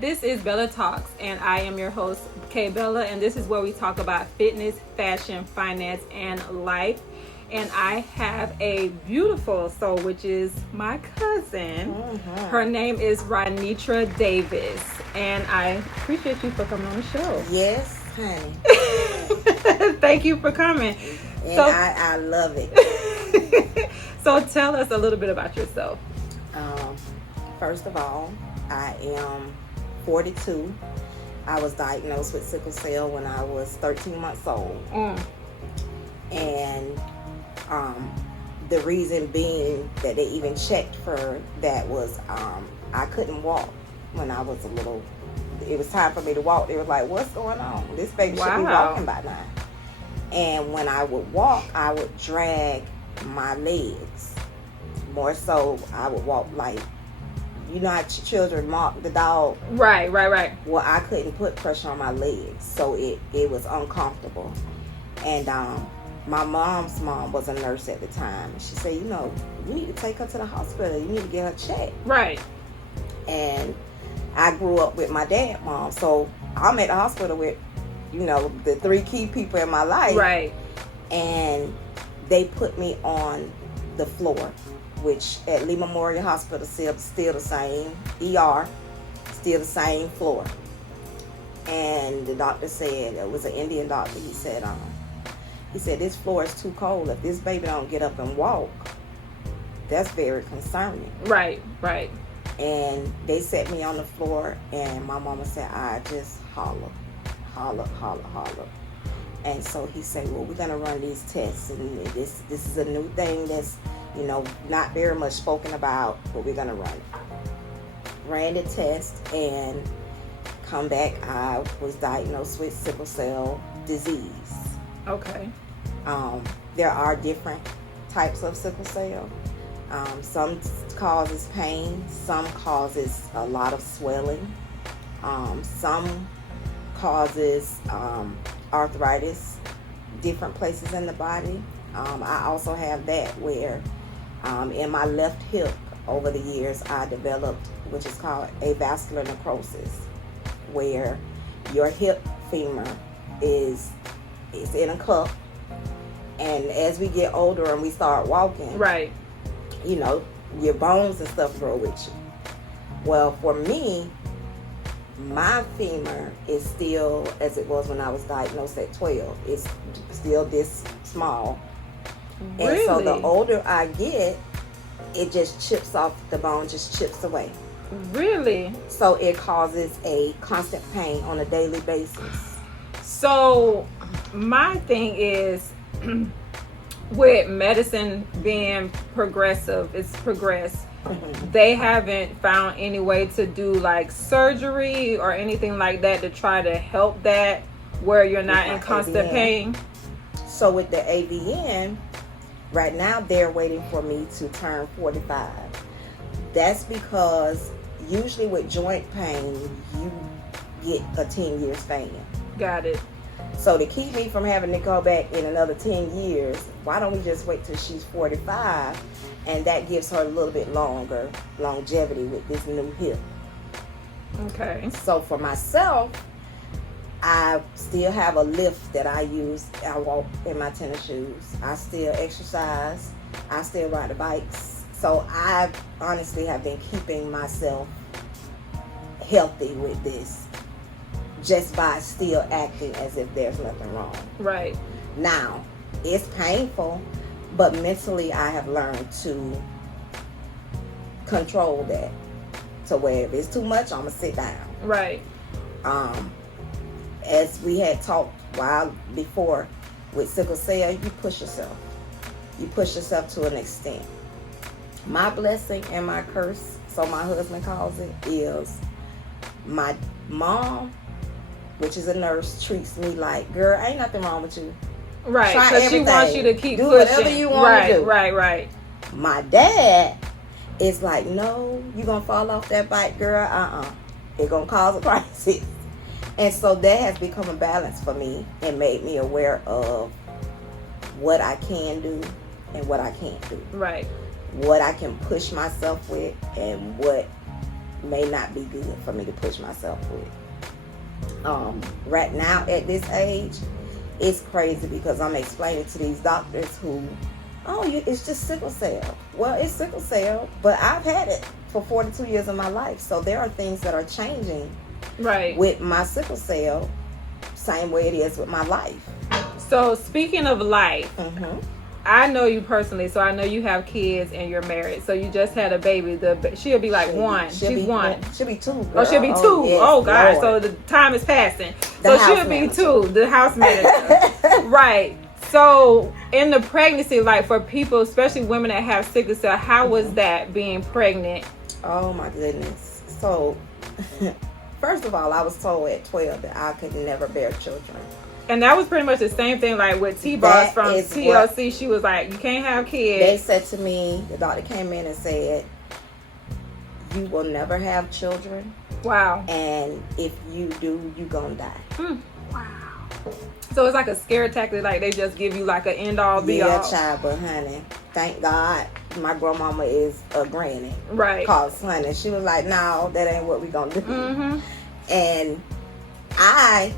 This is Bella Talks, and I am your host, K Bella, and this is where we talk about fitness, fashion, finance, and life. And I have a beautiful soul, which is my cousin. Her name is Ronitra Davis, and I appreciate you for coming on the show. Yes, honey. Thank you for coming. And I love it. So tell us a little bit about yourself. First of all, I am 42. I was diagnosed with sickle cell when I was 13 months old. And the reason being that they even checked for that was I couldn't walk when I was a little. It was time for me to walk. They was like, what's going on? This baby should be walking by now. And when I would walk, I would drag my legs. More so, I would walk like, you know how children mark the dog? Right. Well, I couldn't put pressure on my legs, so it was uncomfortable. And my mom's mom was a nurse at the time. She said, you need to take her to the hospital. You need to get her checked. Right. And I grew up with my dad's mom, so I'm at the hospital with, the three key people in my life. Right. And they put me on the floor, which at Lee Memorial Hospital still the same ER, still the same floor. And the doctor said, it was an Indian doctor, he said this floor is too cold. If this baby don't get up and walk, that's very concerning. Right. And they set me on the floor, and my mama said, I just holler. And so he said, well, we're going to run these tests, and this is a new thing that's, not very much spoken about, but we're going to run it. Ran the test, and come back, I was diagnosed with sickle cell disease. Okay. There are different types of sickle cell. Some causes pain, some causes a lot of swelling, some causes arthritis, different places in the body. I also have that where in my left hip over the years I developed, which is called avascular necrosis, where your hip femur is in a cup, and as we get older and we start walking, right, your bones and stuff grow with you. Well, for me, my femur is still as it was when I was diagnosed at 12. It's still this small. Really? And so the older I get, it just chips off, the bone just chips away. Really? So it causes a constant pain on a daily basis. So my thing is, with medicine being progressive, it's progressed. They haven't found any way to do like surgery or anything like that to try to help that where you're not in constant pain. So with the AVN, right now they're waiting for me to turn 45. That's because usually with joint pain, you get a 10-year span. Got it. So to keep me from having to go back in another 10 years, why don't we just wait till she's 45, and that gives her a little bit longer longevity with this new hip. Okay. So for myself, I still have a lift that I use. I walk in my tennis shoes. I still exercise. I still ride the bikes. So I honestly have been keeping myself healthy with this, just by still acting as if there's nothing wrong. Right. Now, it's painful, but mentally I have learned to control that. So where if it's too much, I'm going to sit down. Right. As we had talked a while before, with sickle cell, you push yourself. You push yourself to an extent. My blessing and my curse, so my husband calls it, is my mom, which is a nurse, treats me like, girl, ain't nothing wrong with you. Right, because she wants you to keep do pushing. Whatever you want to do. Right. My dad is like, no, you gonna fall off that bike, girl. It's gonna cause a crisis. And so that has become a balance for me and made me aware of what I can do and what I can't do. Right. What I can push myself with and what may not be good for me to push myself with. Right now at this age, it's crazy because I'm explaining to these doctors who, it's just sickle cell. Well, it's sickle cell, but I've had it for 42 years of my life. So there are things that are changing with my sickle cell, same way it is with my life. So speaking of life, I know you personally, so I know you have kids and you're married. So you just had a baby. She'll be like one. She's one. She'll be two. Girl. Oh, she'll be two. Yes, oh God! Lord. So the time is passing. So she'll be two. The house manager. Right. So in the pregnancy, like for people, especially women that have sickle cell, how was that being pregnant? Oh my goodness. So first of all, I was told at 12 that I could never bear children. And that was pretty much the same thing like with T-Boss from TLC. She was like, you can't have kids. They said to me, the doctor came in and said, you will never have children. Wow. And if you do, you're going to die. Wow. So it's like a scare tactic, like they just give you like an end-all, be-all. Yeah, child, but honey, thank God my grandmama is a granny. Right. Cause honey, she was like, no, that ain't what we going to do. And I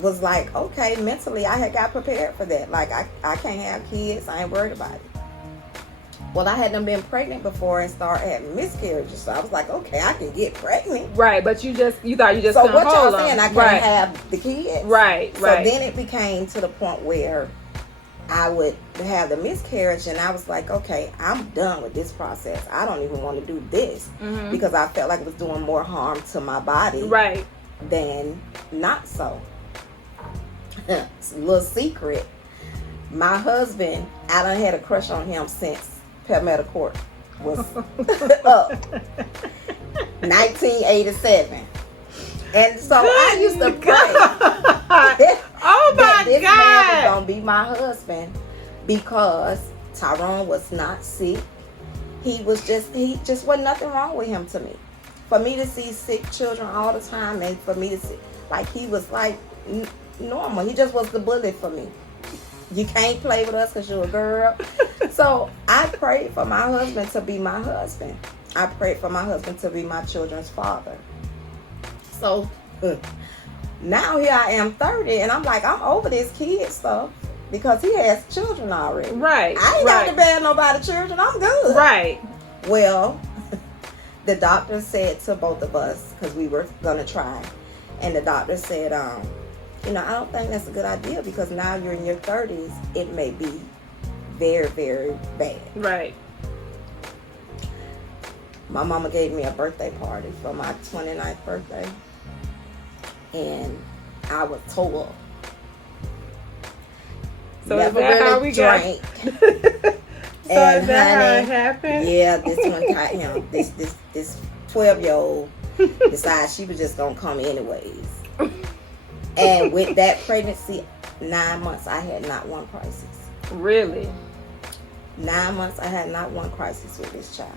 was like, okay, mentally I had got prepared for that. Like I can't have kids, I ain't worried about it. Well, I hadn't been pregnant before and started having miscarriages, so I was like, okay, I can get pregnant. Right, but you thought you just so couldn't what hold y'all saying? I can't have the kids. Right. So then it became to the point where I would have the miscarriage, and I was like, okay, I'm done with this process. I don't even want to do this because I felt like it was doing more harm to my body than not so. Little secret, my husband, I done had a crush on him since Palmetto Court was up 1987, and so I used to pray oh my this God, man was gonna be my husband because Tyrone was not sick. He just wasn't nothing wrong with him to me. For me to see sick children all the time, and for me to see like he was like normal. He just was the bully for me. You can't play with us because you're a girl. So I prayed for my husband to be my husband. I prayed for my husband to be my children's father. So now here I am 30 and I'm like, I'm over this kid stuff because he has children already. Right. I ain't got to bear nobody children. I'm good. Right. Well, the doctor said to both of us, because we were going to try, and the doctor said, I don't think that's a good idea because now you're in your 30s. It may be very, very bad. Right. My mama gave me a birthday party for my 29th birthday. And I was tore up. So never is that really how we drank. So and is that how it happened? Yeah, this one got him. This 12-year-old decided she was just going to come anyways. And with that pregnancy, 9 months, I had not one crisis. Really? 9 months, I had not one crisis with this child.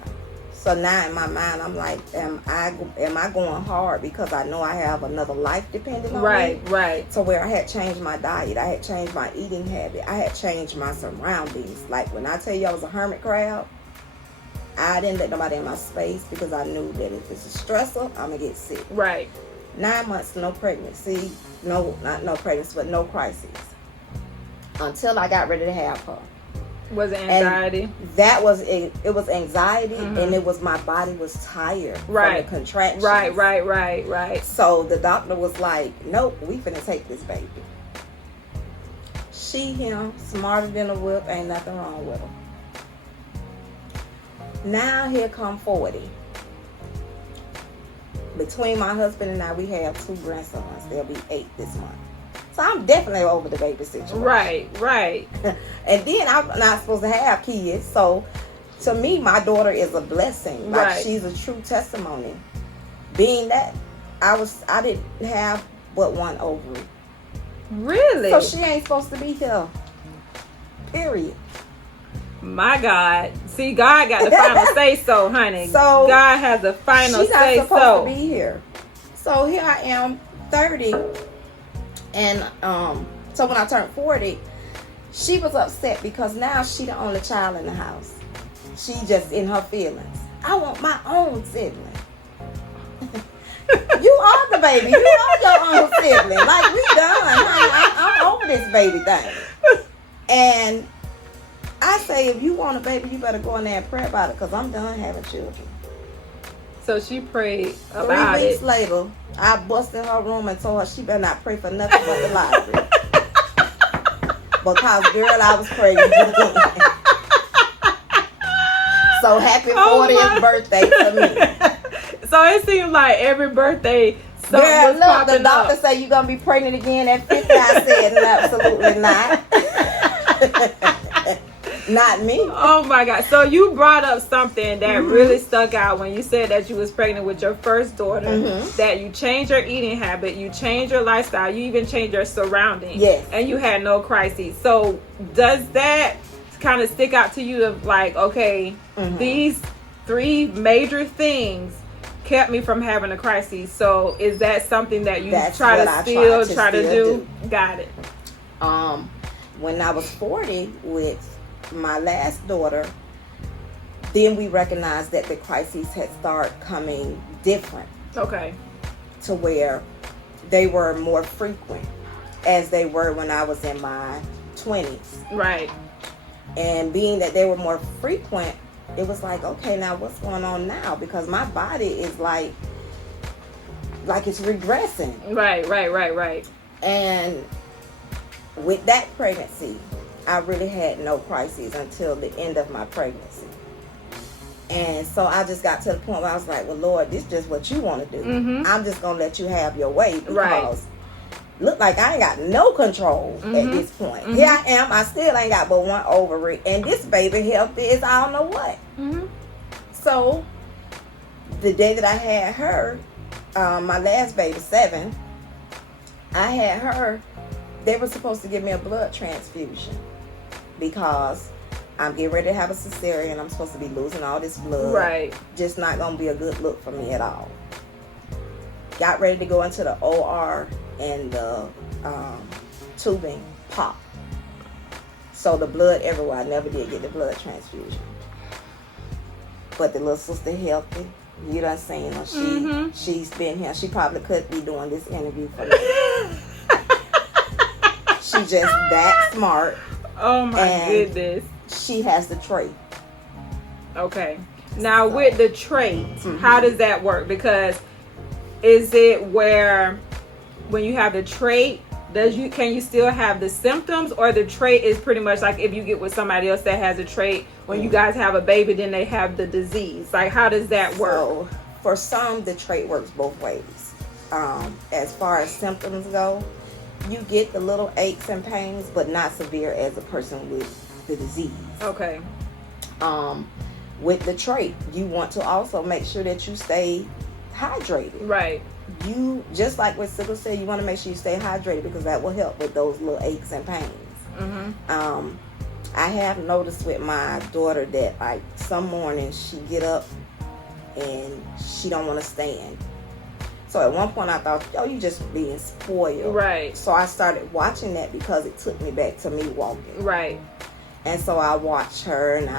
So now in my mind, I'm like, am I going hard because I know I have another life depending on me? Right. So where I had changed my diet, I had changed my eating habit, I had changed my surroundings. Like when I tell you I was a hermit crab, I didn't let nobody in my space because I knew that if it's a stressor, I'm going to get sick. Right. 9 months, no pregnancy, not no pregnancy, but no crisis. Until I got ready to have her. Was it anxiety? And that was it. It was anxiety, and it was my body was tired from the contractions. Right. So the doctor was like, "Nope, we finna take this baby." Him, smarter than a whip, ain't nothing wrong with him. Now here come 40. Between my husband and I, we have 2 grandsons. They'll be 8 this month. So I'm definitely over the baby situation. Right. And then I'm not supposed to have kids. So to me, my daughter is a blessing. Like she's a true testimony. Being that I didn't have but one ovary. Really? So she ain't supposed to be here. Period. My God. See, God got the final say so, honey. So God has the final say so. She's not supposed to be here. So here I am, 30. And so when I turned 40, she was upset because now she the only child in the house. She just in her feelings. I want my own sibling. You are the baby. You are your own sibling. Like, we done. I'm over this baby thing. And I say, if you want a baby, you better go in there and pray about it, because I'm done having children. So she prayed about 3 weeks it. later, I busted her room and told her she better not pray for nothing but the library. Because, girl, I was pregnant. So happy 40th birthday to me. So it seemed like every birthday, something Girl, was look, popping the doctor up. said you're going to be pregnant again at 50. I said, absolutely not. Not me. Oh my God. So you brought up something that really stuck out when you said that you was pregnant with your first daughter, that you changed your eating habit, you changed your lifestyle, you even changed your surroundings. Yes. And you had no crises. So does that kind of stick out to you of like, okay, these 3 major things kept me from having a crisis. So is that something that you try to do? Got it. When I was 40 with my last daughter, then we recognized that the crises had started coming different. Okay. To where they were more frequent as they were when I was in my 20s. Right. And being that they were more frequent, it was like, okay, now what's going on now? Because my body is like it's regressing. Right. And with that pregnancy, I really had no crises until the end of my pregnancy. And so I just got to the point where I was like, well, Lord, this is just what you want to do. I'm just going to let you have your way, because look like I ain't got no control at this point. Here I am. I still ain't got but one ovary. And this baby healthy is I don't know what. So the day that I had her, my last baby, 7, I had her. They were supposed to give me a blood transfusion because I'm getting ready to have a cesarean. I'm supposed to be losing all this blood. Right. Just not going to be a good look for me at all. Got ready to go into the OR, and the tubing popped. So the blood everywhere. I never did get the blood transfusion. But the little sister healthy. You done seen her. She's been here. She probably could be doing this interview for me. She's just that smart. Oh my goodness. She has the trait. Okay. Now with the trait, how does that work? Because is it where when you have the trait, can you still have the symptoms, or the trait is pretty much like if you get with somebody else that has a trait, when you guys have a baby, then they have the disease? Like, how does that work? So, for some, the trait works both ways. As far as symptoms go, you get the little aches and pains, but not severe as a person with the disease. Okay. With the trait, you want to also make sure that you stay hydrated. Right. You, just like with sickle cell, you want to make sure you stay hydrated, because that will help with those little aches and pains. I have noticed with my daughter that like some mornings she get up and she don't want to stand. So at one point I thought, you just being spoiled. Right. So I started watching that, because it took me back to me walking. Right. And so I watched her, and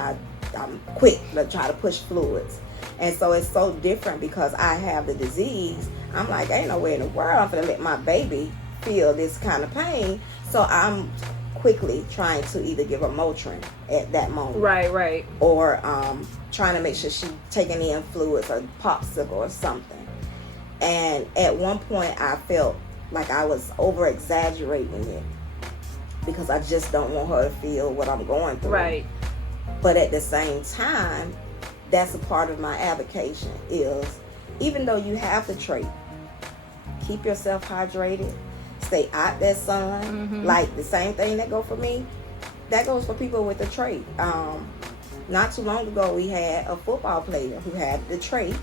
I'm quick to try to push fluids. And so it's so different because I have the disease. I'm like, ain't no way in the world I'm going to let my baby feel this kind of pain. So I'm quickly trying to either give her Motrin at that moment. Right. Or trying to make sure she's taking in fluids or popsicle or something. And at one point I felt like I was over exaggerating it, because I just don't want her to feel what I'm going through. Right. But at the same time, that's a part of my avocation is, even though you have the trait, keep yourself hydrated, stay out that sun. Like the same thing that go for me, that goes for people with the trait. Not too long ago, we had a football player who had the trait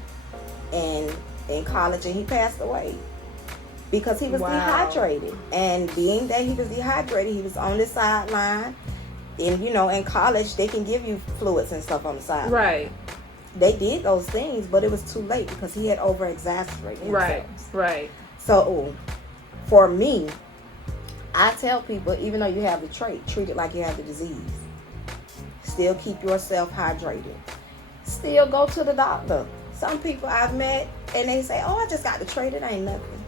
in college, and he passed away because he was dehydrated. And being that he was dehydrated, he was on the sideline. And in college they can give you fluids and stuff on the sideline. Right. They did those things, but it was too late because he had over exasperated himself. Right. So for me, I tell people, even though you have the trait, treat it like you have the disease. Still keep yourself hydrated. Still go to the doctor. Some people I've met, And they say, oh, I just got the trait. It ain't nothing.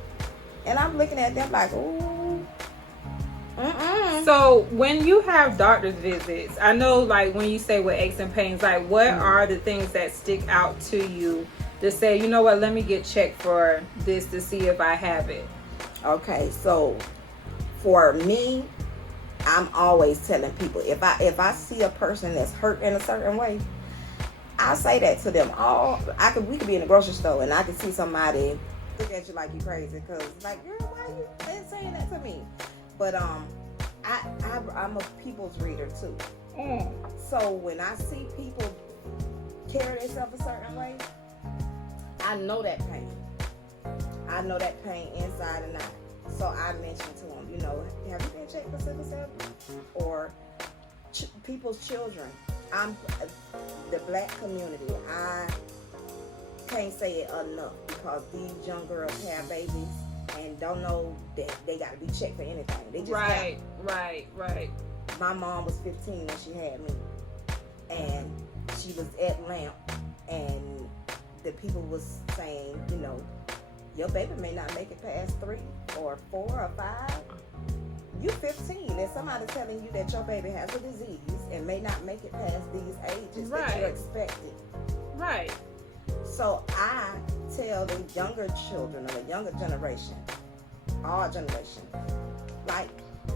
And I'm looking at them like, ooh. Mm-mm. So when you have doctor's visits, I know like when you say with aches and pains, like what are the things that stick out to you to say, you know what, let me get checked for this to see if I have it? Okay, so for me, I'm always telling people if I see a person that's hurt in a certain way, I say that to them. We could be in the grocery store and I could see somebody look at you like you crazy because like, girl, why you saying that to me? But I'm a people's reader too. So when I see people carry themselves a certain way, I know that pain. I know that pain inside and out. So I mentioned to them, you know, have you been checked for sickle cell? Or people's children. I'm the black community. I can't say it enough because these young girls have babies and don't know that they got to be checked for anything. They just Right. My mom was 15 when she had me, and she was at Lamp, and the people was saying, you know, your baby may not make it past 3 or 4 or 5. You're 15 and somebody telling you that your baby has a disease and may not make it past these ages that you're expected. Right. So I tell the younger children or the younger generation, our generation, like,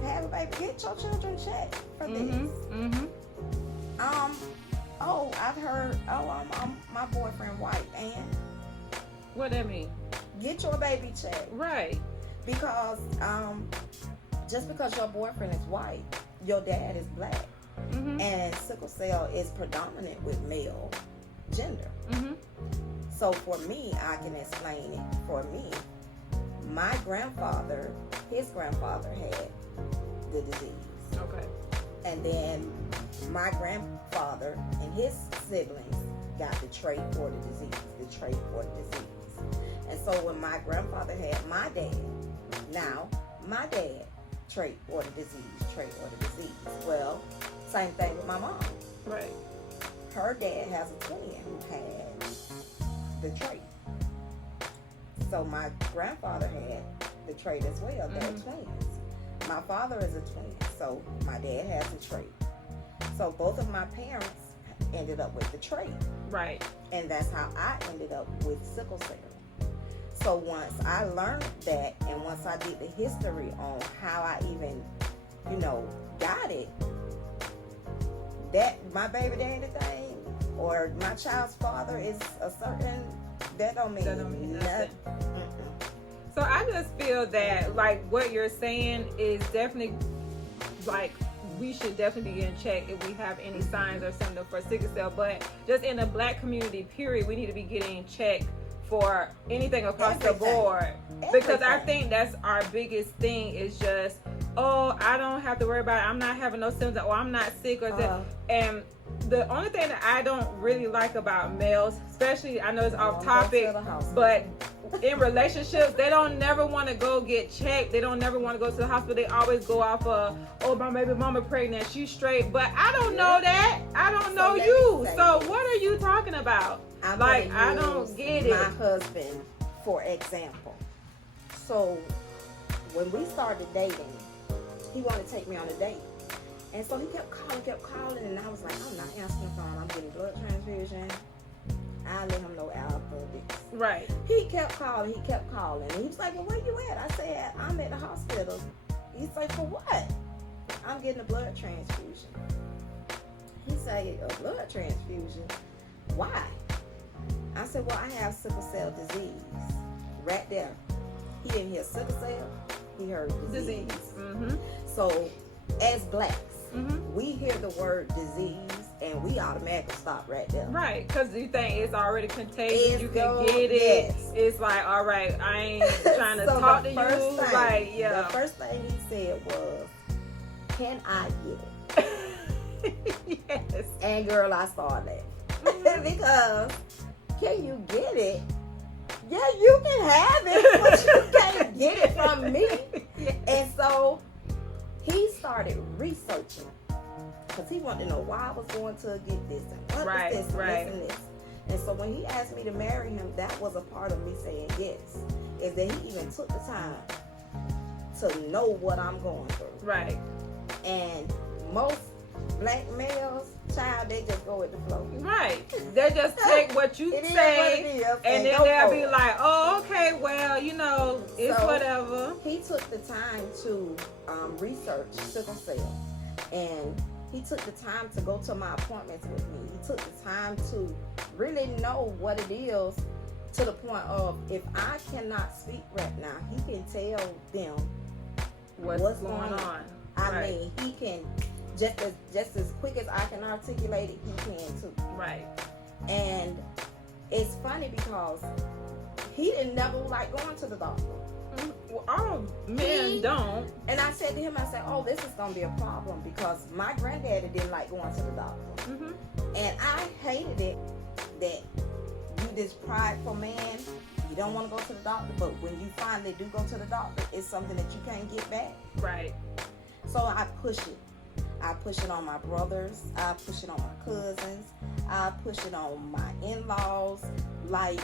have a baby, get your children checked for this. I've heard, my boyfriend white, and what that mean? Get your baby checked. Right. Because just because your boyfriend is white, your dad is black. And sickle cell is predominant with male gender. So for me, I can explain it. For me, my grandfather, his grandfather had the disease. Okay. And then my grandfather and his siblings got the trait for the disease. And so when my grandfather had my dad, now my dad trait or the disease. Well, same thing with my mom. Right. Her dad has a twin who had the trait. So my grandfather had the trait as well. They're twins. My father is a twin, so my dad has the trait. So both of my parents ended up with the trait. Right. And that's how I ended up with sickle cell. So once I learned that, and once I did the history on how I even, got it, that my baby daddy thing or my child's father is a certain, that don't mean nothing. So I just feel that like what you're saying is definitely like we should definitely be in check if we have any signs or symptoms for sickle cell, but just in the black community period, we need to be getting checked for anything across the board. Because I think that's our biggest thing is just, oh, I don't have to worry about it. I'm not having no symptoms, or I'm not sick, or that. And the only thing that I don't really like about males, especially, I know it's off topic, but in relationships, they don't never want to go get checked. They don't never want to go to the hospital. They always go off of, oh, my baby mama pregnant, she's straight. But I don't know that. I don't know you. So what are you talking about? I don't get it. My husband, for example. So when we started dating, he wanted to take me on a date. And so he kept calling, and I was like, I'm not answering the phone. I'm getting blood transfusion. I let him know after this. Right. He kept calling. And he was like, well, where you at? I said, I'm at the hospital. He's like, for what? I'm getting a blood transfusion. He said, a blood transfusion? Why? I said, well, I have sickle cell disease. Right there. He didn't hear sickle cell. He heard disease. So, as blacks, we hear the word disease and we automatically stop right there. Right, because you think it's already contagious, you can get it. Yes. It's like, all right, I ain't trying to talk to you. The first thing he said was, can I get it? Yes. And girl, I saw that. Because, can you get it? Yeah, you can have it, but you can't get it from me. Yes. And so, he started researching because he wanted to know why I was going to get this and what is this and this and this. And so when he asked me to marry him, that was a part of me saying yes. Is that he even took the time to know what I'm going through. Right. And most black males, child, they just go with the flow. Right. They just take what you It is say, what it is, and then go they'll for be it. like, oh, okay, well, you know, it's So, whatever. He took the time to research sickle cell, and he took the time to go to my appointments with me. He took the time to really know what it is, to the point of, if I cannot speak right now, he can tell them what's going on. I mean, he can, just as quick as I can articulate it, he can too. Right. And it's funny because he didn't never like going to the doctor. Well, all men don't. And I said to him, I said, oh, this is going to be a problem, because my granddaddy didn't like going to the doctor. Mm-hmm. And I hated it that you, this prideful man, you don't want to go to the doctor, but when you finally do go to the doctor, it's something that you can't get back. Right. So I push it. I push it on my brothers. I push it on my cousins. I push it on my in-laws. Like,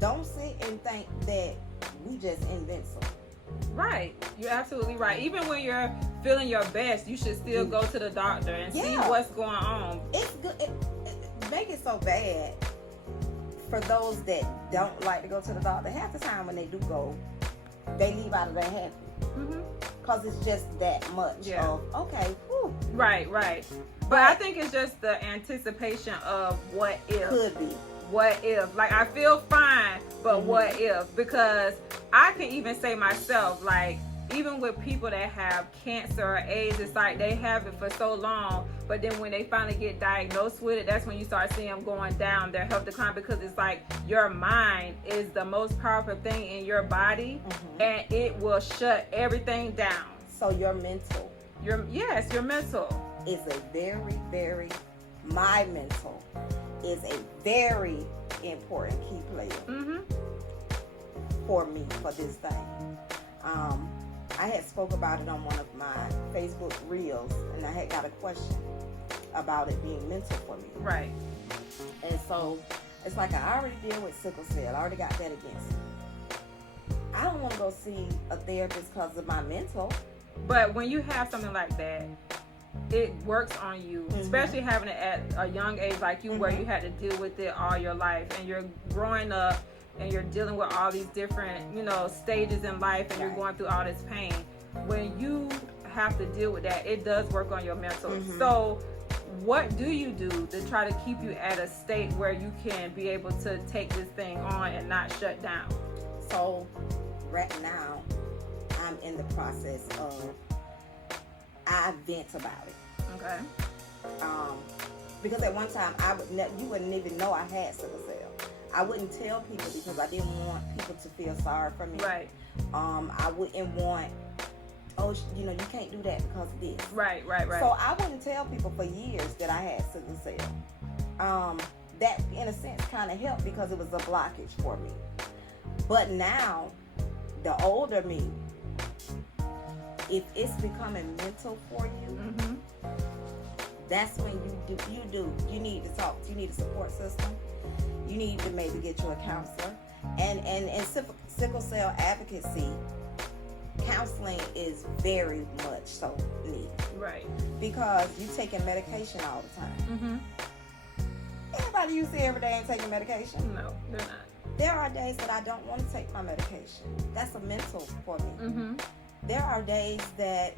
don't sit and think that we just invincible. Right. You're absolutely right. Even when you're feeling your best, you should still go to the doctor and see what's going on. It's good. It make it so bad for those that don't like to go to the doctor. Half the time when they do go, they leave out of there happy. Mm-hmm. Because it's just that much of, okay, whew. Right. But I think it's just the anticipation of what if. Could be. What if? Like, I feel fine, but what if? Because I can even say myself, like, even with people that have cancer or AIDS, it's like they have it for so long, but then when they finally get diagnosed with it, that's when you start seeing them going down, their health decline, because it's like your mind is the most powerful thing in your body, and it will shut everything down. So your mental. Your mental. Is a very, very, my mental is a very important key player for me for this thing. I had spoke about it on one of my Facebook reels, and I had got a question about it being mental for me. Right. And so it's like, I already deal with sickle cell. I already got that against me. I don't want to go see a therapist because of my mental. But when you have something like that, it works on you, especially having it at a young age like you, where you had to deal with it all your life, and you're growing up and you're dealing with all these different, stages in life, and you're going through all this pain. When you have to deal with that, it does work on your mental. So what do you do to try to keep you at a state where you can be able to take this thing on and not shut down? So right now, I'm in the process of, I vent about it. Okay. Because at one time, you wouldn't even know I had sickle cell. I wouldn't tell people because I didn't want people to feel sorry for me. Right. I wouldn't want, you can't do that because of this. Right. So I wouldn't tell people for years that I had sickle cell. That, in a sense, kind of helped because it was a blockage for me. But now, the older me, if it's becoming mental for you, that's when you need to talk. You need a support system. You need to maybe get you a counselor. And sickle cell advocacy, counseling is very much so needed. Right. Because you taking medication all the time. Everybody you see every day ain't taking medication. No, they're not. There are days that I don't want to take my medication. That's a mental for me. There are days that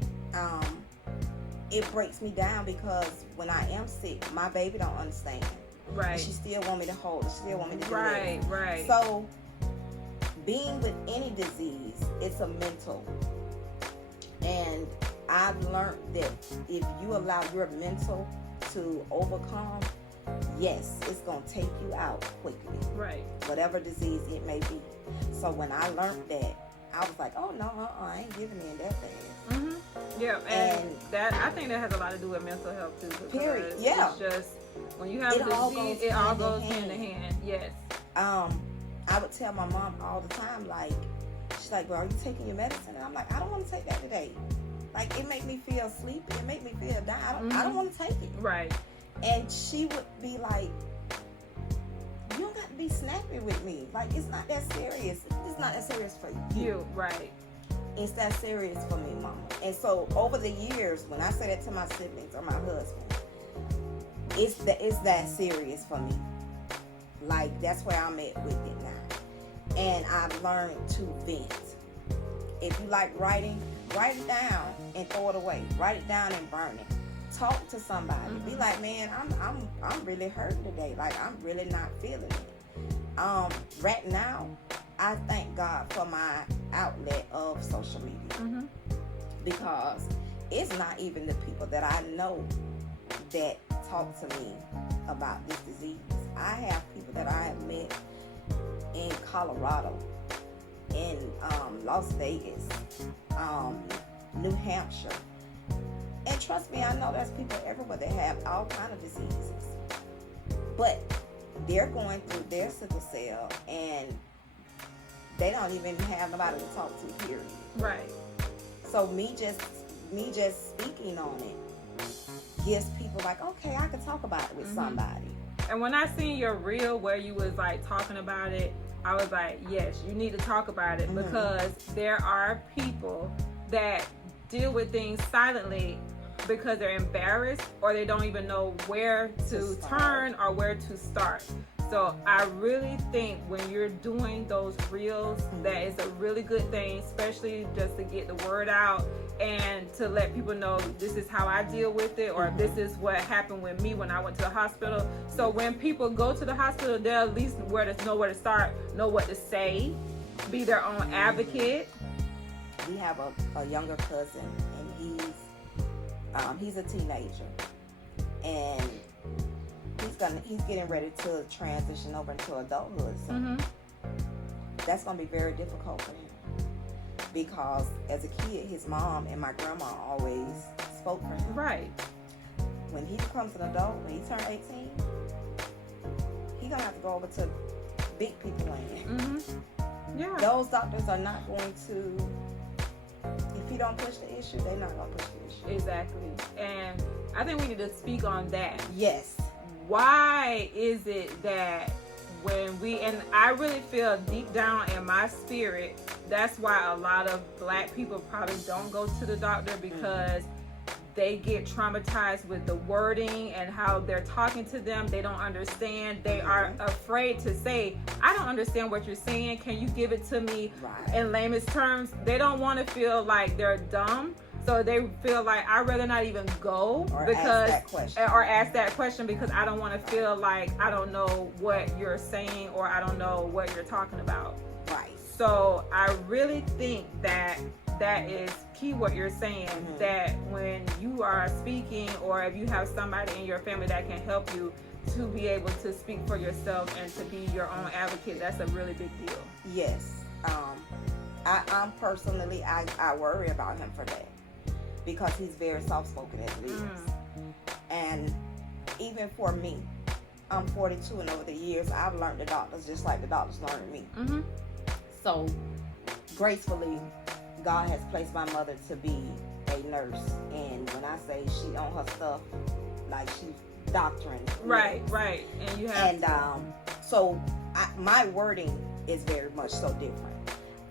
it breaks me down because when I am sick, my baby don't understand. Right. And she still want me to hold her. She still want me to do this. Right. So being with any disease, it's a mental. And I've learned that if you allow your mental to overcome, yes, it's going to take you out quickly. Right. Whatever disease it may be. So when I learned that, I was like, oh, no, I ain't giving in that fast. Yeah, and that, I think that has a lot to do with mental health, too. Period. Yeah. It's just, when you have a disease, it all goes hand in hand. Yes. I would tell my mom all the time, like, she's like, well, are you taking your medicine? And I'm like, I don't want to take that today. Like, it make me feel sleepy. It make me feel down. I don't want to take it. Right. And she would be like, you don't be snappy with me. Like, it's not that serious. It's not that serious for you. Right. It's that serious for me, mama. And so over the years, when I say that to my siblings or my husband, it's that serious for me. Like, that's where I'm at with it now. And I've learned to vent. If you like writing, write it down and throw it away. Write it down and burn it. Talk to somebody. Be like, man, I'm really hurting today. Like, I'm really not feeling it. Right now, I thank God for my outlet of social media. Because it's not even the people that I know that talk to me about this disease. I have people that I have met in Colorado, in Las Vegas, New Hampshire. And trust me, I know there's people everywhere that have all kind of diseases. But they're going through their sickle cell and they don't even have nobody to talk to, period. Right. So me just speaking on it gives people like, okay, I can talk about it with somebody. And when I seen your reel where you was like talking about it, I was like, yes, you need to talk about it because there are people that deal with things silently because they're embarrassed or they don't even know where to turn or where to start. So I really think when you're doing those reels, that is a really good thing, especially just to get the word out and to let people know this is how I deal with it, or this is what happened with me when I went to the hospital. So when people go to the hospital, they'll at least know where to start, know what to say, be their own advocate. We have a younger cousin, and he's a teenager, and he's getting ready to transition over into adulthood. So that's gonna be very difficult for him because as a kid, his mom and my grandma always spoke for him. Right. When he becomes an adult, when he turns 18, he's gonna have to go over to big people land. Yeah. Those doctors are not going to. If you don't push the issue, they're not gonna push the issue. Exactly. And I think we need to speak on that. Yes. Why is it that when and I really feel deep down in my spirit, that's why a lot of black people probably don't go to the doctor because they get traumatized with the wording and how they're talking to them. They don't understand. They are afraid to say, I don't understand what you're saying. Can you give it to me in layman's terms? They don't want to feel like they're dumb. So they feel like I'd rather not even go ask that question because I don't want to feel like I don't know what you're saying or I don't know what you're talking about. Right. So I really think that is key what you're saying, that when you are speaking or if you have somebody in your family that can help you to be able to speak for yourself and to be your own advocate, that's a really big deal. Yes. I'm personally, I worry about him for that. Because he's very soft-spoken as it is. And even for me, I'm 42 and over the years, I've learned the doctors just like the doctors learned me. So, gracefully, God has placed my mother to be a nurse. And when I say she on her stuff, like she's doctoring. Right. And you have so my wording is very much so different.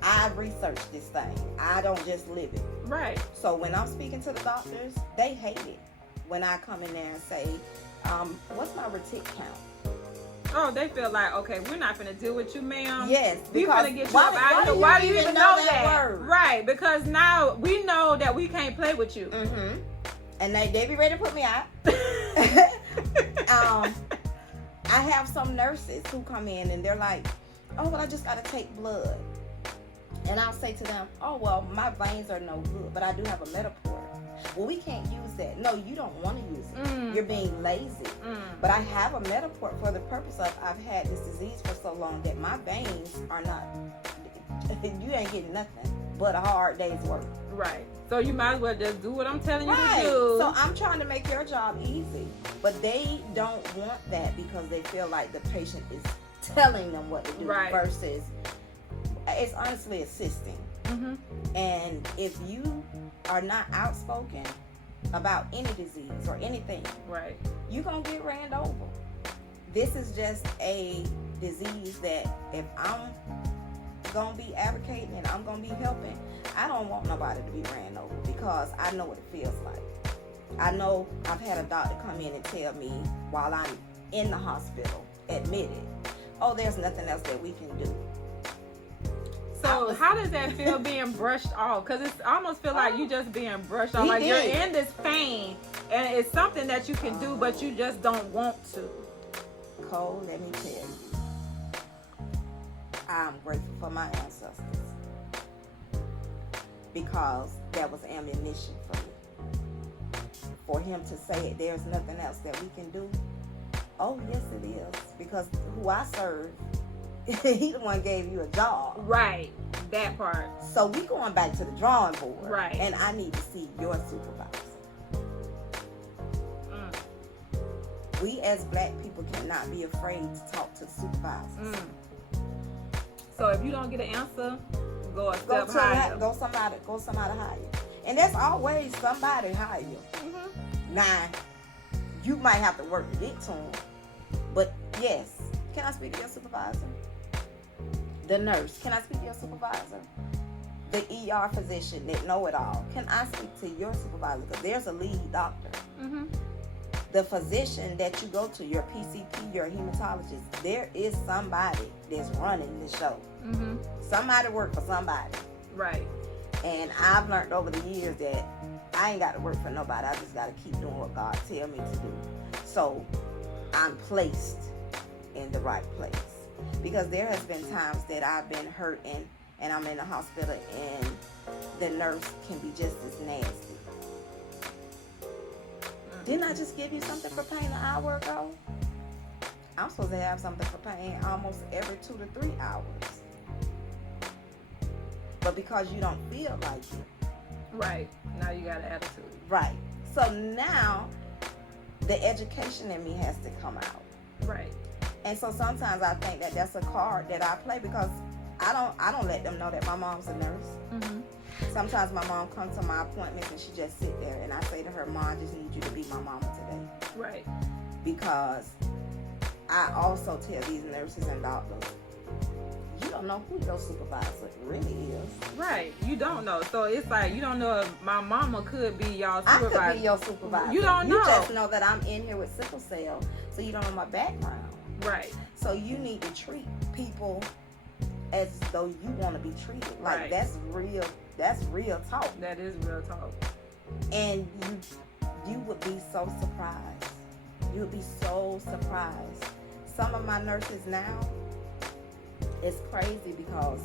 I researched this thing. I don't just live it. Right. So when I'm speaking to the doctors, they hate it when I come in there and say, what's my retic count? Oh, they feel like, okay, we're not going to deal with you, ma'am. Yes. We're going to get you up out of here. Why do you even know that word? Right, because now we know that we can't play with you. And they be ready to put me out. I have some nurses who come in and they're like, oh, well, I just got to take blood. And I'll say to them, oh, well, my veins are no good, but I do have a Metaport. Well, we can't use that. No, you don't want to use it. You're being lazy. But I have a Metaport for the purpose of I've had this disease for so long that my veins are not, you ain't getting nothing but a hard day's work. Right. So you might as well just do what I'm telling you to do. So I'm trying to make your job easy. But they don't want that because they feel like the patient is telling them what to do versus it's honestly assisting. And if you are not outspoken about any disease or anything, you're gonna get ran over. This is just a disease that if I'm gonna be advocating and I'm gonna be helping, I don't want nobody to be ran over, because I know what it feels like. I know I've had a doctor come in and tell me while I'm in the hospital, admitted, oh, there's nothing else that we can do. So how does that feel being brushed off? Because it's almost feel like you just being brushed off. Like you're in this pain and it's something that you can do, but you just don't want to. Cole, let me tell you, I'm grateful for my ancestors, because that was ammunition for me. For him to say there's nothing else that we can do. Oh, yes, it is. Because who I serve, he the one gave you a job. Right. That part. So we going back to the drawing board. Right. And I need to see your supervisor. We as black people cannot be afraid to talk to the supervisors. So if you don't get an answer, go a step higher. Go somebody higher. And there's always somebody higher. Now, you might have to work to get to them. But yes, can I speak to your supervisor? The nurse, can I speak to your supervisor? The ER physician that know it all, can I speak to your supervisor? Because there's a lead doctor. The physician that you go to, your PCP, your hematologist, there is somebody that's running the show. Somebody work for somebody. Right. And I've learned over the years that I ain't got to work for nobody. I just got to keep doing what God tell me to do. So I'm placed in the right place. Because there has been times that I've been hurt and I'm in the hospital and the nurse can be just as nasty. Didn't I just give you something for pain an hour ago? I'm supposed to have something for pain almost every 2 to 3 hours. But because you don't feel like it. Right. Now you got an attitude. Right. So now the education in me has to come out. Right. And so sometimes I think that that's a card that I play, because I don't let them know that my mom's a nurse. Sometimes my mom comes to my appointments and she just sit there, and I say to her, Mom, I just need you to be my mama today. Right. Because I also tell these nurses and doctors, you don't know who your supervisor really is. Right. You don't know. So it's like you don't know if my mama could be y'all supervisor. I could be your supervisor. You don't know. You just know that I'm in here with sickle cell, so you don't know my background. Right. So you need to treat people as though you want to be treated. Like Right. That's real talk. That is real talk. And you would be so surprised. You would be so surprised. Some of my nurses now, it's crazy because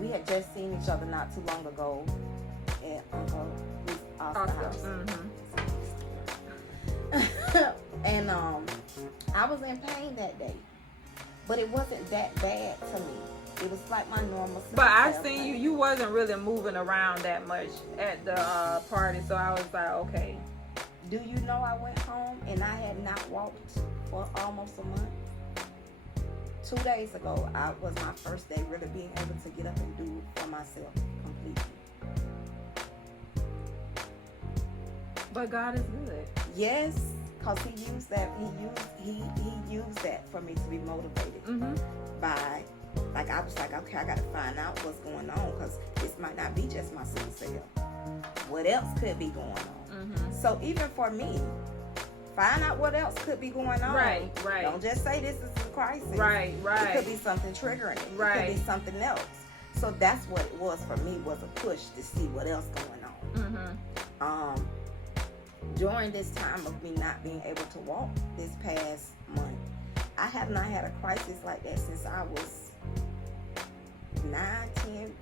we had just seen each other not too long ago at Uncle Oscar's house. And I was in pain that day, but it wasn't that bad to me. It was like my normal. But I seen you wasn't really moving around that much at the party, so I was like, okay. Do you know I went home and I had not walked for almost a month? 2 days ago, was my first day really being able to get up and do it for myself completely. But God is good. Yes, because He used that. He used that for me to be motivated by. Like I was like, okay, I got to find out what's going on, because this might not be just my sickle cell. What else could be going on? So even for me, find out what else could be going on. Right. Don't just say this is a crisis. Right. It could be something triggering it. Right. It could be something else. So that's what it was for me, was a push to see what else going on. During this time of me not being able to walk this past month, I have not had a crisis like that since I was 9, 10,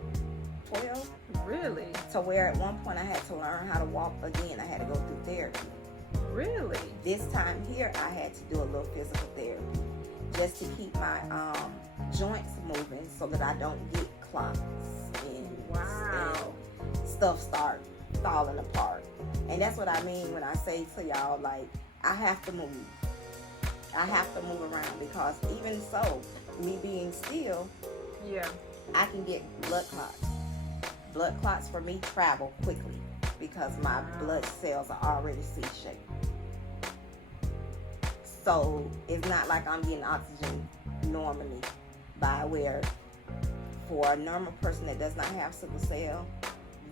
12. Really? To where at one point I had to learn how to walk again. I had to go through therapy. Really? This time here, I had to do a little physical therapy just to keep my joints moving so that I don't get clots and stuff start falling apart. And that's what I mean when I say to y'all, like, I have to move. I have to move around, because even so, me being still, I can get blood clots. Blood clots for me travel quickly because my blood cells are already C-shaped. So it's not like I'm getting oxygen normally by where for a normal person that does not have sickle cell,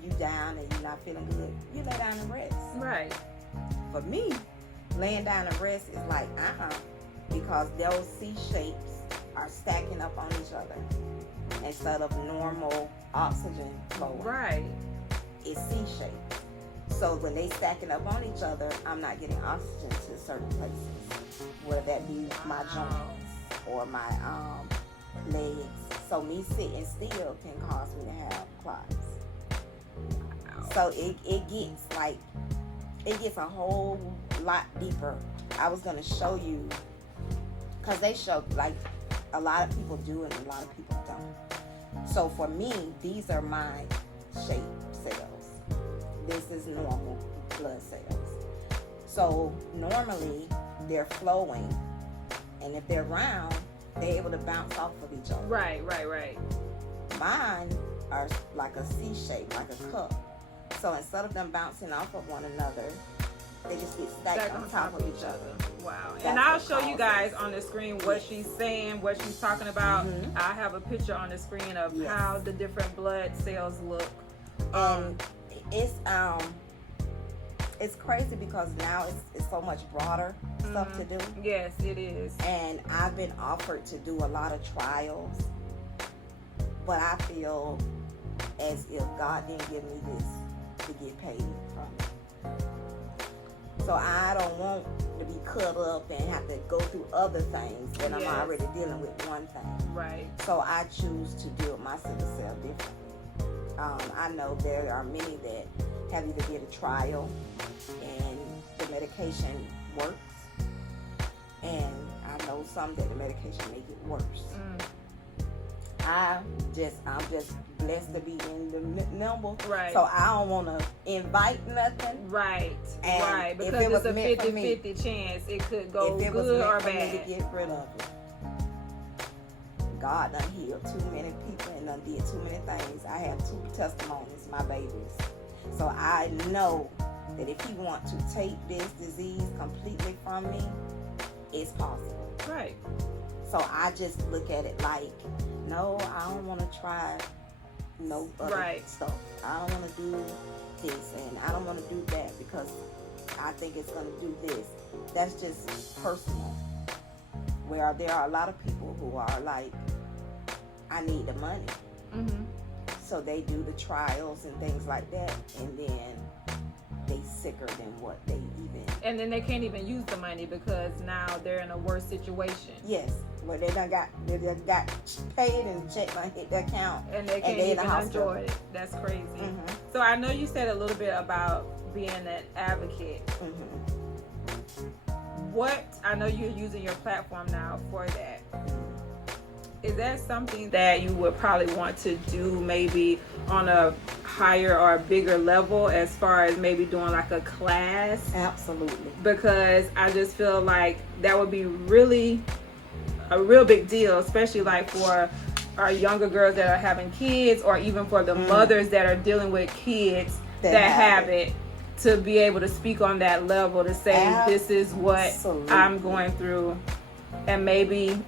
you down and you're not feeling good, you lay down and rest. Right. For me, laying down and rest is like, because those C shapes are stacking up on each other instead of normal oxygen flow. Right. It's C shaped. So when they stacking up on each other, I'm not getting oxygen to certain places, whether that be my joints or my legs. So me sitting still can cause me to have clots. So it gets a whole lot deeper. I was gonna show you, cause they show like a lot of people do and a lot of people don't. So for me, these are my shape cells. This is normal blood cells. So normally they're flowing, and if they're round, they're able to bounce off of each other. Right. Mine are like a C shape, like a cup. So instead of them bouncing off of one another, they just get stacked on top of each other. Wow. That's and I'll what show you causes guys on the screen what she's saying, what she's talking about. Mhm. I have a picture on the screen of Yes. how the different blood cells look. And it's crazy because now it's so much broader stuff to do. Yes, it is. And I've been offered to do a lot of trials, but I feel as if God didn't give me this to get paid from it. So I don't want to be cut up and have to go through other things that I'm already dealing with one thing. Right. So I choose to deal with my sickle cell differently. I know there are many that have either did a trial and the medication works, and I know some that the medication make it worse. I'm just blessed to be in the number. Right. So I don't want to invite nothing. Right. And right. if Because it was it's a meant for me- 50-50 chance it could go If it was good meant or for me bad. to get rid of it, God done healed too many people and done did too many things. I have 2 testimonies, my babies. So I know that if He wants to take this disease completely from me, it's possible. Right. So I just look at it like, no, I don't want to try no other stuff. I don't want to do this and I don't want to do that because I think it's going to do this. That's just personal. Where there are a lot of people who are like, I need the money. Mm-hmm. So they do the trials and things like that, and then they sicker than what they even. And then they can't even use the money because now they're in a worse situation. Yes, where they done got paid and check done hit their account, And they can't they in even the hospital. enjoy it. That's crazy. Mm-hmm. So I know you said a little bit about being an advocate. Mm-hmm. What, I know you're using your platform now for that. Is that something that you would probably want to do maybe on a higher or a bigger level as far as maybe doing like a class? Absolutely. Because I just feel like that would be really a real big deal, especially like for our younger girls that are having kids, or even for the mothers that are dealing with kids that have it, to be able to speak on that level, to say this is what I'm going through, and maybe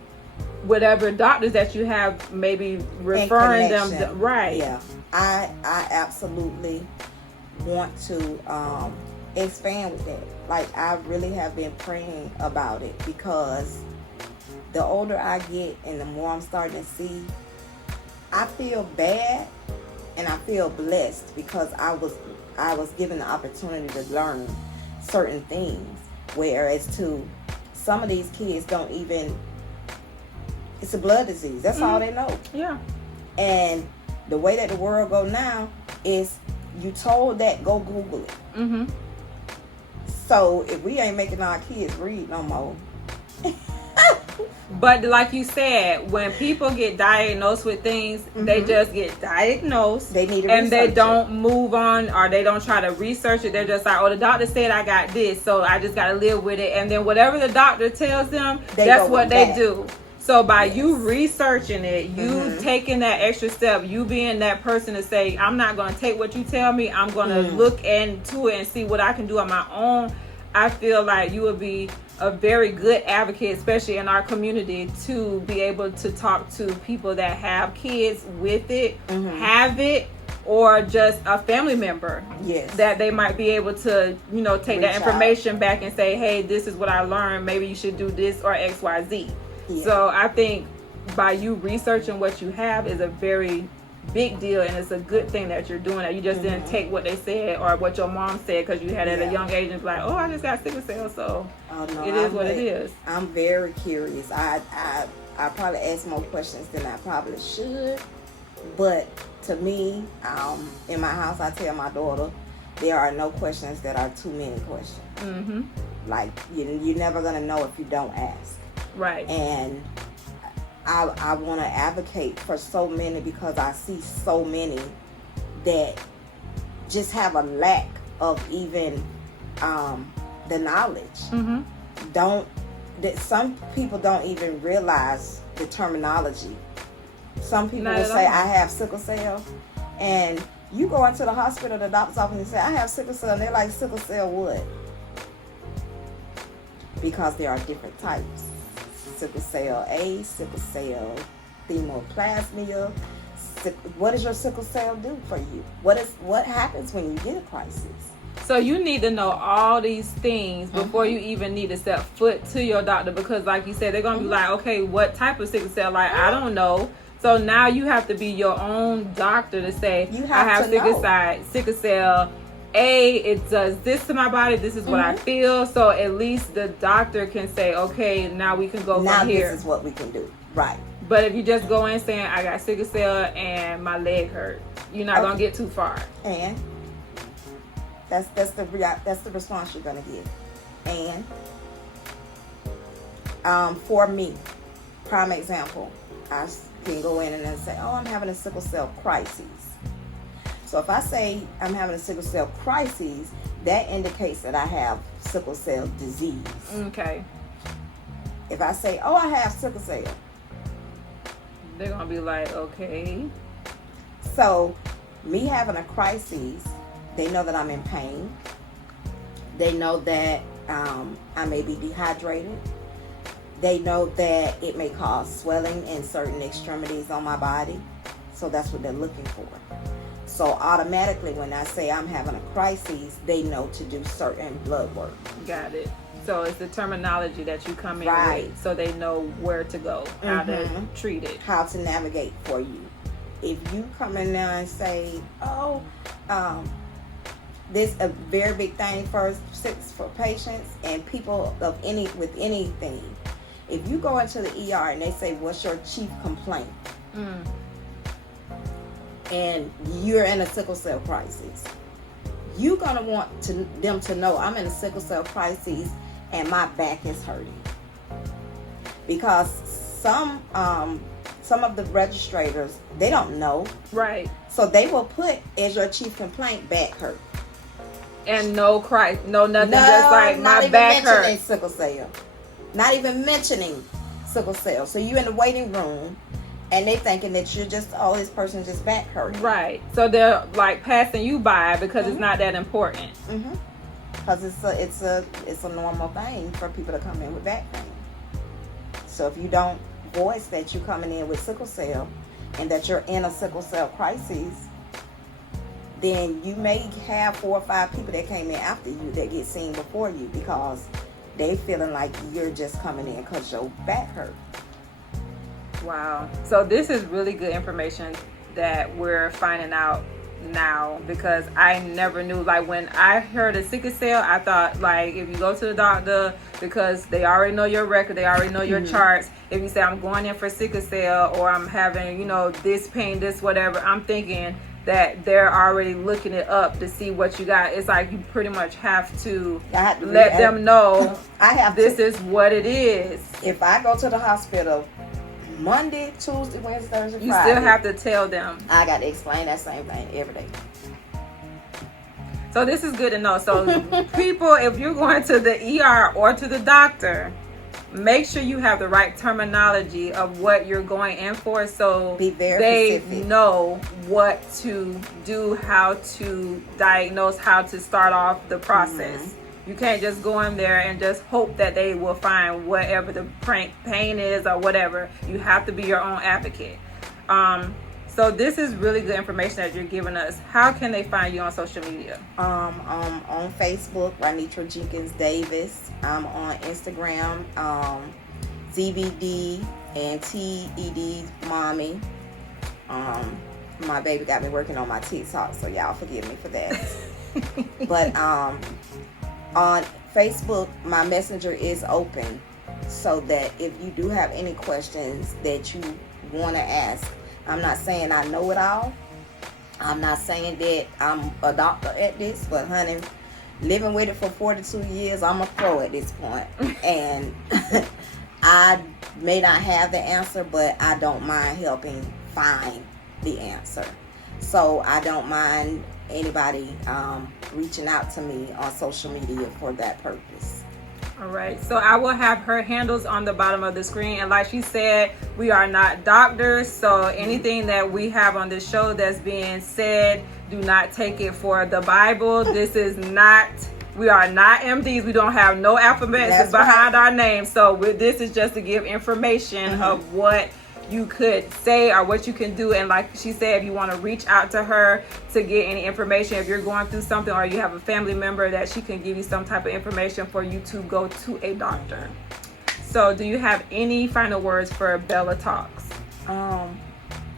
whatever doctors that you have, maybe referring them to, right. Yeah, I absolutely want to expand with that. Like, I really have been praying about it, because the older I get and the more I'm starting to see, I feel bad and I feel blessed because I was given the opportunity to learn certain things, whereas to some of these kids don't even, it's a blood disease. That's all they know. Yeah. And the way that the world go now is, you told that, go Google it. Mm-hmm. So if we ain't making our kids read no more. But like you said, when people get diagnosed with things, they just get diagnosed. They need to and they research don't move on, or they don't try to research it. They're just like, oh, the doctor said I got this, so I just got to live with it. And then whatever the doctor tells them, that's what they do. So by you researching it, you taking that extra step, you being that person to say, I'm not going to take what you tell me. I'm going to look into it and see what I can do on my own. I feel like you would be a very good advocate, especially in our community, to be able to talk to people that have kids with it, have it, or just a family member. Yes. That they might be able to, take that information back and say, hey, this is what I learned. Maybe you should do this or X, Y, Z. Yeah. So I think by you researching what you have is a very big deal, and it's a good thing that you're doing that. You just didn't take what they said or what your mom said because you had it at a young age and be like, oh, I just got sickle cell, so it is what it is. I'm very curious. I probably ask more questions than I probably should, but to me, in my house, I tell my daughter there are no questions that are too many questions. Like you're never gonna know if you don't ask. Right. And I want to advocate for so many because I see so many that just have a lack of even the knowledge. That some people don't even realize the terminology. Some people will say, I have sickle cell, and you go into the hospital, the doctor's office, and say, I have sickle cell, and they're like, sickle cell what? Because there are different types. Sickle cell A, sickle cell hemoplasmia. What does your sickle cell do for you? What happens when you get a crisis? So you need to know all these things before you even need to step foot to your doctor, because like you said, they're going to be like, okay, what type of sickle cell? Like, I don't know. So now you have to be your own doctor to say, I have sickle cell A, it does this to my body, this is what I feel. So at least the doctor can say, okay, now we can go from here. This is what we can do. Right. But if you just go in saying, I got sickle cell and my leg hurt, you're not going to get too far. And that's the response you're going to get. And for me, prime example, I can go in and then say, oh, I'm having a sickle cell crisis. So if I say I'm having a sickle cell crisis, that indicates that I have sickle cell disease. Okay. If I say, oh, I have sickle cell, they're going to be like, okay. So me having a crisis, they know that I'm in pain. They know that I may be dehydrated. They know that it may cause swelling in certain extremities on my body. So that's what they're looking for. So automatically when I say I'm having a crisis, they know to do certain blood work. Got it. So it's the terminology that you come in with, so they know where to go, how to treat it. How to navigate for you. If you come in there and say, oh, this is a very big thing for patients and people with anything. If you go into the ER and they say, what's your chief complaint? And you're in a sickle cell crisis, you're going to want them to know I'm in a sickle cell crisis and my back is hurting. Because some of the registrators, they don't know. Right. So they will put as your chief complaint, back hurt. And no nothing, just like my back hurt. Sickle cell. Not even mentioning sickle cell. So you're in the waiting room and they thinking that you're just, oh, this person just back hurt. Right. So they're like passing you by because it's not that important. Because it's a normal thing for people to come in with back pain. So if you don't voice that you're coming in with sickle cell and that you're in a sickle cell crisis, then you may have 4 or 5 people that came in after you that get seen before you because they feeling like you're just coming in because your back hurt. Wow. So this is really good information that we're finding out now, because I never knew. Like when I heard of sickle cell, I thought like if you go to the doctor, because they already know your record, they already know your charts. If you say I'm going in for sickle cell or I'm having, this pain, this whatever, I'm thinking that they're already looking it up to see what you got. It's like you pretty much have to let them know this is what it is. If I go to the hospital Monday, Tuesday, Wednesday, Thursday, Friday, you still have to tell them. I got to explain that same thing every day. So this is good to know. So people, if you're going to the ER or to the doctor, make sure you have the right terminology of what you're going in for, so they know what to do, how to diagnose, how to start off the process. You can't just go in there and just hope that they will find whatever the pain is or whatever. You have to be your own advocate. So this is really good information that you're giving us. How can they find you on social media? On Facebook, Ronitra Jenkins Davis. I'm on Instagram, ZBD and TED Mommy. My baby got me working on my TikTok, so y'all forgive me for that. But on Facebook, my messenger is open, so that if you do have any questions that you want to ask, I'm not saying I know it all. I'm not saying that I'm a doctor at this, but honey, living with it for 42 years, I'm a pro at this point. And I may not have the answer, but I don't mind helping find the answer. So I don't mind anybody reaching out to me on social media for that purpose. All right, so I will have her handles on the bottom of the screen, and like she said, we are not doctors, so anything that we have on this show that's being said, do not take it for the Bible. This is not, we are not MDs. We don't have no alphabets behind our name, so this is just to give information of what you could say or what you can do. And like she said, if you want to reach out to her to get any information, if you're going through something or you have a family member, that she can give you some type of information for you to go to a doctor. So do you have any final words for Bella Talks?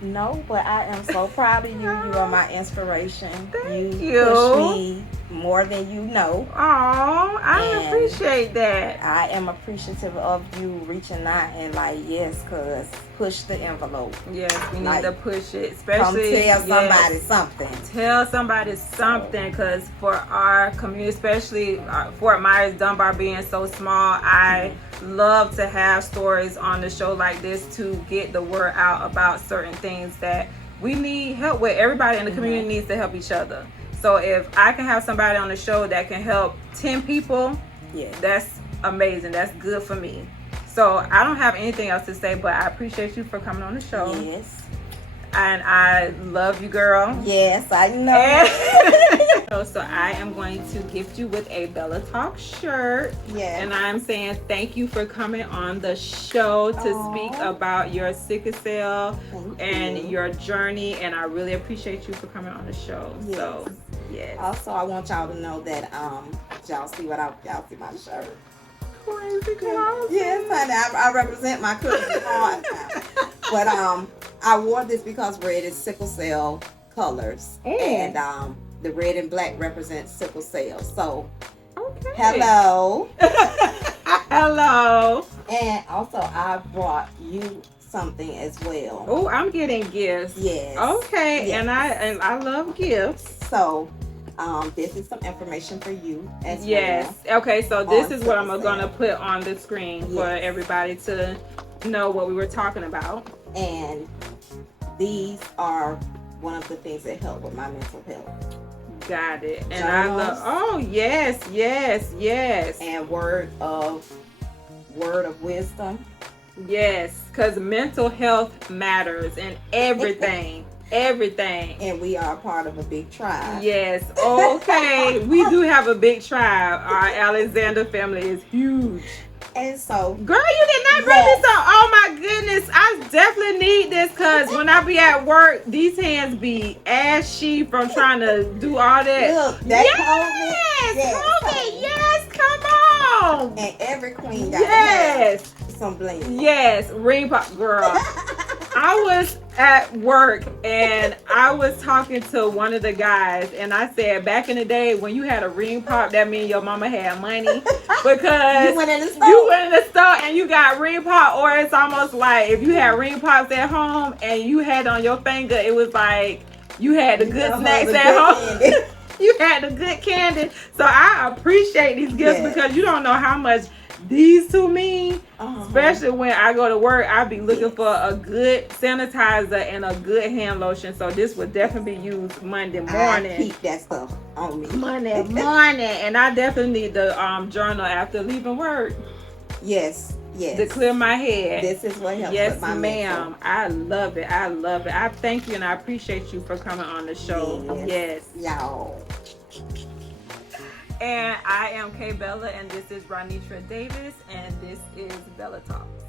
No, but I am so proud of you. You are my inspiration. Thank you push me more than you know. Oh, I appreciate that. I am appreciative of you reaching out and yes, cause push the envelope. Yes, we need to push it. Especially tell somebody something. Tell somebody something, because for our community, especially Fort Myers, Dunbar being so small, I love to have stories on the show like this to get the word out about certain things that we need help with. Everybody in the community needs to help each other. So if I can have somebody on the show that can help 10 people, that's amazing. That's good for me. So I don't have anything else to say, but I appreciate you for coming on the show. Yes. And I love you, girl. Yes, I know. So I am going to gift you with a Bella Talk shirt. Yes. And I'm saying thank you for coming on the show to speak about your sickle cell and your journey. And I really appreciate you for coming on the show. Yes. So, yes. Also, I want y'all to know that y'all see see my shirt. Crazy closet. Yes, honey, I represent my cousin all the time. But I wore this because red is sickle cell colors, and the red and black represents sickle cell. So, hello. Hello. And also, I brought you something as well. Oh, I'm getting gifts. Yes. Okay, yes. And I love gifts. So, this is some information for you as well. Yes. Okay, so this is what I'm going to put on the screen for everybody to know what we were talking about. And these are one of the things that help with my mental health. Got it. And journals, I love, yes. And word of wisdom. Yes, because mental health matters in everything. Everything. And we are part of a big tribe. Yes. Okay. We do have a big tribe. Our Alexander family is huge. And so, girl, you did not bring this up. Oh my goodness, I definitely need this, because when I be at work, these hands be ashy from trying to do all that. Look, that COVID. Yes, come on. And every queen got some bling. Yes, ring pop, girl. I was at work and I was talking to one of the guys, and I said, back in the day when you had a ring pop, that means your mama had money, because you went in the store and you got ring pop. Or it's almost like if you had ring pops at home and you had on your finger, it was like you had the good snacks at home. You had the good candy. So I appreciate these gifts because you don't know how much these two mean. Especially when I go to work, I be looking for a good sanitizer and a good hand lotion. So this would definitely be used Monday morning. I keep that stuff on me. Monday morning. And I definitely need the journal after leaving work. Yes. To clear my head. This is what helps with my ma'am. mental. I love it. I thank you and I appreciate you for coming on the show. Yes. Y'all. And I am Kay Bella, and this is Ronitra Davis, and this is Bella Talks.